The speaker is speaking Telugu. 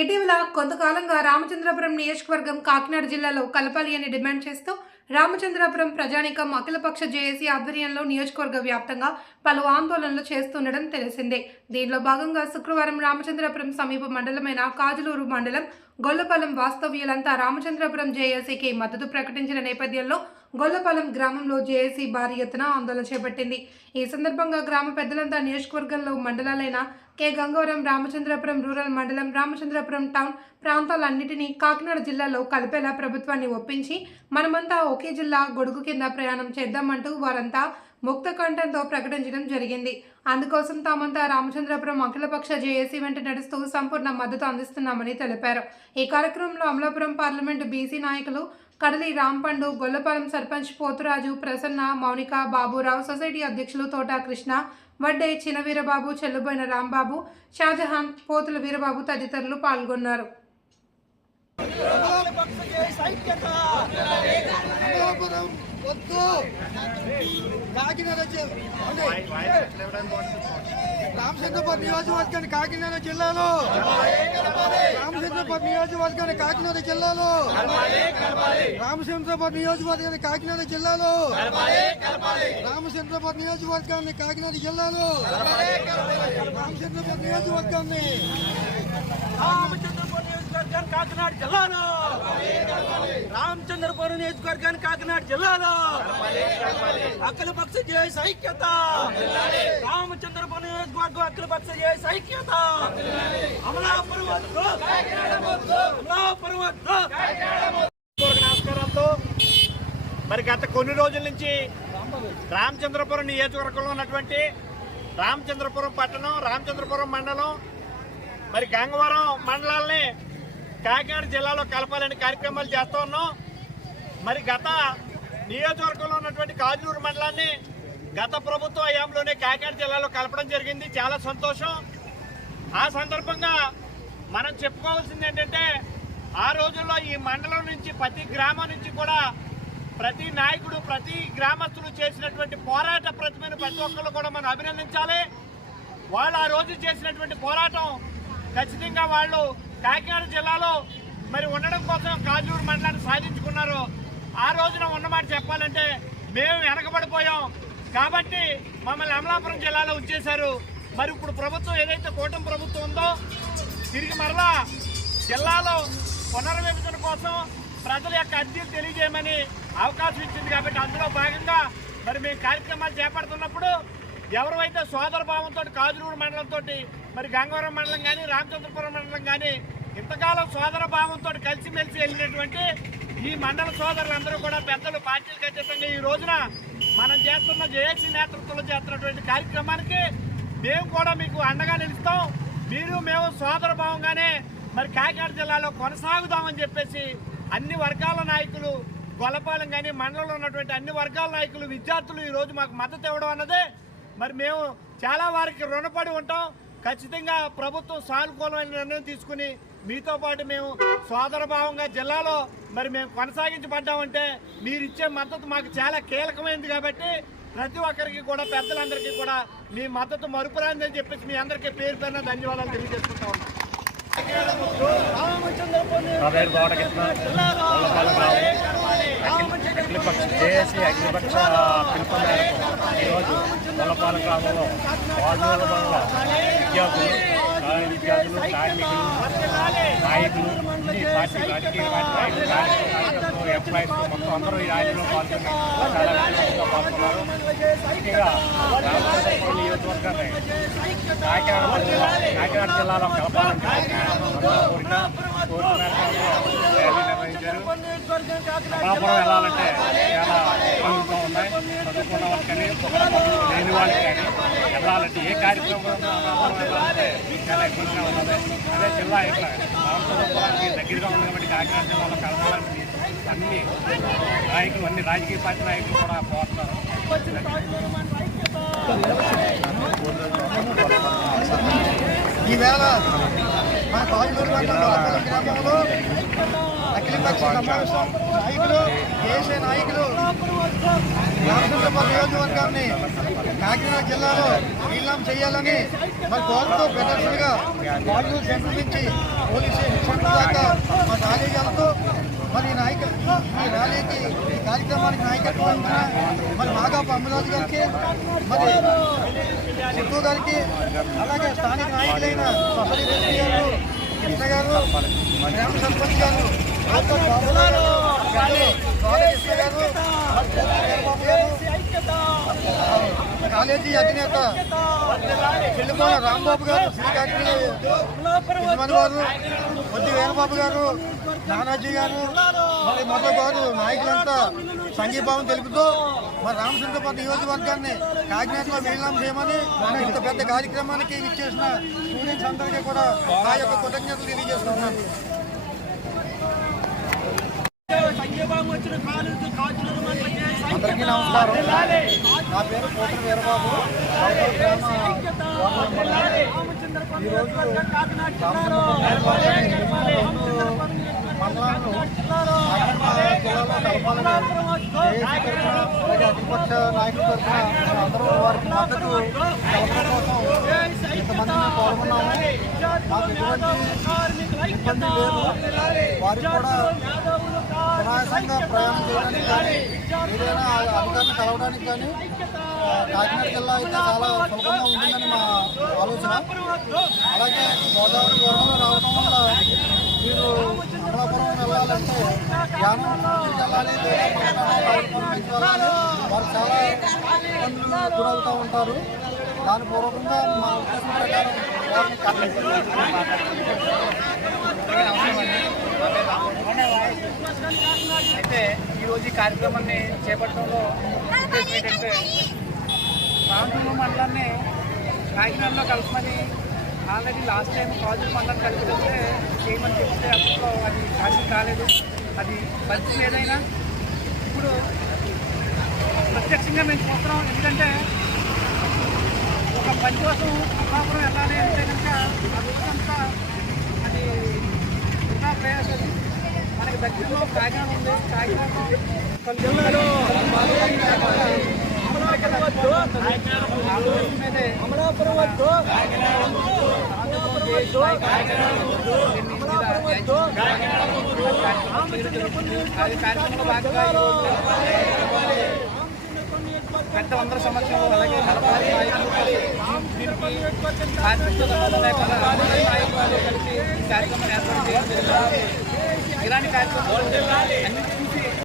ఇటీవల కొంతకాలంగా రామచంద్రపురం నియోజకవర్గం కాకినాడ జిల్లాలో కలపాలి అని డిమాండ్ చేస్తూ రామచంద్రపురం ప్రజానికం అఖిలపక్ష జేఏసీ ఆధ్వర్యంలో నియోజకవర్గ వ్యాప్తంగా పలు ఆందోళనలు చేస్తుండడం తెలిసిందే. దీనిలో భాగంగా శుక్రవారం రామచంద్రపురం సమీప మండలమైన కాజులూరు మండలం గొల్లపాలెం వాస్తవ్యులంతా రామచంద్రపురం జేఏసీకి మద్దతు ప్రకటించిన నేపథ్యంలో గొల్లపాలెం గ్రామంలో జేఏసీ భారీ ఎత్తున ఆందోళన చేపట్టింది. ఈ సందర్భంగా గ్రామ పెద్దలంతా నియోజకవర్గంలో మండలాలైన కె గంగవరం రామచంద్రపురం రూరల్ మండలం రామచంద్రపురం టౌన్ ప్రాంతాలన్నింటినీ కాకినాడ జిల్లాలో కలిపేలా ప్రభుత్వాన్ని ఒప్పించి మనమంతా ఒకే జిల్లా గొడుగు కింద ప్రయాణం చేద్దామంటూ వారంతా ముక్త కంఠంతో ప్రకటించడం జరిగింది. అందుకోసం తామంతా రామచంద్రపురం అఖిలపక్ష జేఏసీ వెంట నడుస్తూ సంపూర్ణ మద్దతు అందిస్తున్నామని తెలిపారు. ఈ కార్యక్రమంలో అమలాపురం పార్లమెంటు బీసీ నాయకులు కడలి రాంపండు గొల్లపాలెం సర్పంచ్ పోతురాజు ప్రసన్న మౌనిక బాబురావు సొసైటీ అధ్యక్షులు తోటా కృష్ణ వడ్డే చిన వీరబాబు చెల్లుబోయిన రాంబాబు షాజహాన్ పోతుల వీరబాబు తదితరులు పాల్గొన్నారు. వద్దు. కాకినాడ రామచంద్రపురం నియోజకవర్గాన్ని కాకినాడ జిల్లాలో. రామచంద్రపురం నియోజకవర్గాన్ని కాకినాడ జిల్లాలో. రామచంద్రపురం నియోజకవర్గాన్ని కాకినాడ జిల్లాలో. రామచంద్రపురం నియోజకవర్గాన్ని కాకినాడ జిల్లాలో. రామచంద్రపురం నియోజకవర్గాన్ని రామచంద్ర నియోజకవర్గాన్ని కాకినాడ జిల్లాలో. రామచంద్రపురం నియోజకవర్గాన్ని కాకినాడ జిల్లాలో. అఖిల పక్ష జయ సైక్యత. రామచంద్రపురం నియోజకవర్గం అఖిల పక్ష జయ సైక్యత. అమలాపురం అమలాపురం నమస్కారాలతో మరి గత కొన్ని రోజుల నుంచి రామచంద్రపురం నియోజకవర్గంలో ఉన్నటువంటి రామచంద్రపురం పట్టణం రామచంద్రపురం మండలం మరి గంగవరం మండలాల్ని కాకినాడ జిల్లాలో కలపాలని కార్యక్రమాలు చేస్తూ ఉన్నాం. మరి గత నియోజకవర్గంలో ఉన్నటువంటి కాజూరు మండలాన్ని గత ప్రభుత్వ హయాంలోనే కాకినాడ జిల్లాలో కలపడం జరిగింది. చాలా సంతోషం. ఆ సందర్భంగా మనం చెప్పుకోవాల్సింది ఏంటంటే ఆ రోజుల్లో ఈ మండలం నుంచి ప్రతి గ్రామం నుంచి కూడా ప్రతి నాయకుడు ప్రతి గ్రామస్తులు చేసినటువంటి పోరాట ప్రతిమను ప్రతి ఒక్కరు కూడా మనం అభినందించాలి. వాళ్ళు ఆ రోజు చేసినటువంటి పోరాటం ఖచ్చితంగా వాళ్ళు కాకినాడ జిల్లాలో మరి ఉండడం కోసం కాజూరు మండలాన్ని సాధించుకున్నారు. ఆ రోజున ఉన్నమాట చెప్పాలంటే మేము వెనకబడిపోయాం. కాబట్టి మమ్మల్ని అమలాపురం జిల్లాలో ఉంచేశారు. మరి ఇప్పుడు ప్రభుత్వం ఏదైతే కూటమి ప్రభుత్వం ఉందో తిరిగి మరలా జిల్లాలో పునర్విభజన కోసం ప్రజల యొక్క అర్జీలు తెలియజేయమని అవకాశం ఇచ్చింది కాబట్టి అందులో భాగంగా మరి మేము కార్యక్రమాలు చేపడుతున్నప్పుడు ఎవరైతే సోదర భావంతో కాజులూరు మండలంతో మరి గంగవరం మండలం కానీ రామచంద్రపురం మండలం కానీ ఇంతకాలం సోదర భావంతో కలిసిమెలిసి వెళ్ళినటువంటి ఈ మండల సోదరులందరూ కూడా పెద్దలు పార్టీలకు అతీతంగా ఈ రోజున మనం చేస్తున్న జేఏసీ నేతృత్వంలో చేస్తున్నటువంటి కార్యక్రమానికి మేము కూడా మీకు అండగా నిలుస్తాం. మీరు మేము సోదర భావంగానే మరి కాకినాడ జిల్లాలో కొనసాగుదామని చెప్పేసి అన్ని వర్గాల నాయకులు గొల్లపాలెం కానీ మండలంలో ఉన్నటువంటి అన్ని వర్గాల నాయకులు విద్యార్థులు ఈ రోజు మాకు మద్దతు ఇవ్వడం అన్నదే మరి మేము చాలా వారికి రుణపడి ఉంటాం. ఖచ్చితంగా ప్రభుత్వం సానుకూలమైన నిర్ణయం తీసుకుని మీతో పాటు మేము సోదరభావంగా జిల్లాలో మరి మేము కొనసాగించబడ్డామంటే మీరు ఇచ్చే మద్దతు మాకు చాలా కీలకమైనది కాబట్టి ప్రతి ఒక్కరికి కూడా పెద్దలందరికీ కూడా మీ మద్దతు మరుపురాందని చెప్పేసి మీ అందరికీ పేరు పేరున ధన్యవాదాలు తెలియజేసుకుంటా ఉన్నాం. నా పేరు గౌడకృష్ణ అఖిలపక్ష జేఏసీ అఖిలపక్ష పిలుపు మేరకు ఈరోజు కొల్లపాలెం గ్రామంలో వాజుల వల్ల విద్యార్థులు విద్యార్థులు కార్మికులు నాయకులు పార్టీ రాజకీయ పార్టీ నాయకులు ఎంప్లాయీస్ మొత్తం అందరూ ఈ ర్యాలీలో పాల్గొని చాలా పాల్గొన్నారు ముఖ్యంగా కాకినాడ జిల్లా కాకినాడ జిల్లాలో కలపాలని వెళ్ళాలంటే చాలా ఉన్నాయి చదువుకున్న వాళ్ళకి కానీ లేని వాళ్ళకి కానీ వెళ్ళాలంటే ఏ కార్యక్రమం వెళ్ళాలంటే చాలా ఇబ్బందిగా ఉన్నది అదే జిల్లా ఇట్లా రామచంద్రపురానికి దగ్గరగా ఉంది కాబట్టి కాకినాడ జిల్లాలో కలపాలని అన్ని నాయకులు అన్ని రాజకీయ పార్టీ నాయకులు కూడా పోతున్నారు ఈవేళ మా కాలూరు మండలం గ్రామంలో అఖిల పక్ష సమావేశం. నాయకులు దేశ నాయకులు రామచంద్రప నియోజకవర్గాన్ని కాకినాడ జిల్లాలో నీలాం చేయాలని మరి కోరుతూ ప్రదర్శనగా కాలూరు సెంటర్ నుంచి పోలీసు దాకా మా ఖాళీ మరి నాయక ఈ ర్యాలీకి ఈ కార్యక్రమానికి నాయకత్వం వహించిన మరి మాగాపు అమ్మరాజు గారికి మరి సిద్ధు గారికి అలాగే స్థానిక నాయకులైన సొసైటీ రెడ్డి గారు కృష్ణ గారు గ్రామ సర్పంచ్ గారు డాక్టర్ బాబు గారు గారు కాలేజీ అధినేత చెల్లిపోల రాంబాబు గారు శ్రీకాకుళం యజమాని గారు కొద్ది వేణుబాబు గారు నానాజీ గారు మరి మొదలు గారు నాయకులంతా సంఘీభావం తెలుపుతూ మరి రామచంద్రపతి నియోజకవర్గాన్ని కాకినాడలో విలీనం చేయమని ఇంత పెద్ద కార్యక్రమానికి ఇచ్చేసిన స్టూడెంట్స్ అందరికీ కూడా నా యొక్క కృతజ్ఞతలు తెలియజేస్తున్నాను. అందరికీ నమస్కారం. నా పేరు పోతన వీరబాబు ఈరోజు మండలాలను అలాగే అఖిలపక్ష నాయకుల తరఫున అందరూ వారికి మద్దతు తెలపడం కోసం ఇంతమంది మేము పాల్గొన్నాము మాకు ఎటువంటి ఇబ్బంది లేదు వారికి కూడా వినాశంగా ప్రయాణం చేయడానికి కానీ ఏదైనా అధికారులు కలవడానికి కానీ కాకినాడ జిల్లా అయితే చాలా సులభంగా ఉంటుందని మా ఆలోచన. అలాగే గోదావరి వరదలు రావడం వల్ల మీరు అమలాపురం వెళ్ళాలంటే యానం వెళ్ళాలి. వారు చాలా ఇబ్బందులు గురవుతూ ఉంటారు. దాని పూర్వకంగా మా ఉద్దేశం ప్రకారం అయితే ఈరోజు ఈ కార్యక్రమాన్ని చేపట్టడంలో ఉద్దేశం ఏంటంటే రామచంద్ర మండలాన్ని కాకినాడలో కలపమని ఆల్రెడీ లాస్ట్ టైం కాజు మండలం కలిపితే చేయమని చెప్తే అప్పట్లో అది సాధ్యం కాలేదు. అది పరిస్థితి ఏదైనా ఇప్పుడు ప్రత్యక్షంగా మేము చూస్తున్నాం. ఎందుకంటే ఒక పని కోసం అమలాపురం వెళ్ళాలి అంటే కనుక ఆ రోజంతా అది ఉన్న ప్రయాసం. మనకి దగ్గరలో కాకినాడ ఉంది. కాకినాడ జిల్లాలో అమలాపురం వద్దు పెద్ద అందరి సమక్షంలో అలాగే నలభై నాయకులు కలిసి ఏర్పాటు చేయడం జరిగింది ఇలాంటి కార్యక్రమాలు అన్ని